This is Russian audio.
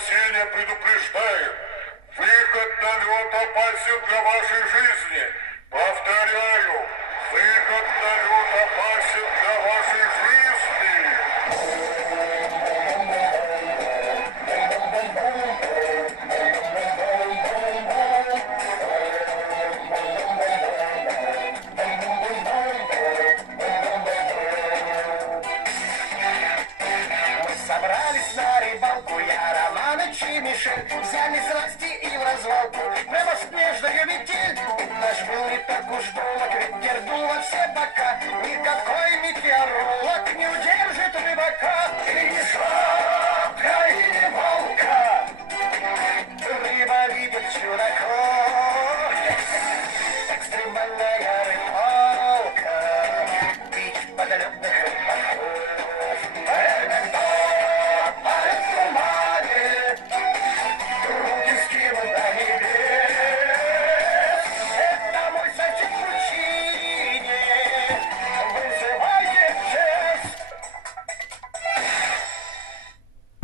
спасения предупреждает. Выход на лед опасен для вашей жизни. Повторяю, выход на лед опасен для вашей жизни. Собрались на рыбалку, я, Романыч и Мишель, взяли снасти и в развалку, прямо снежную метель.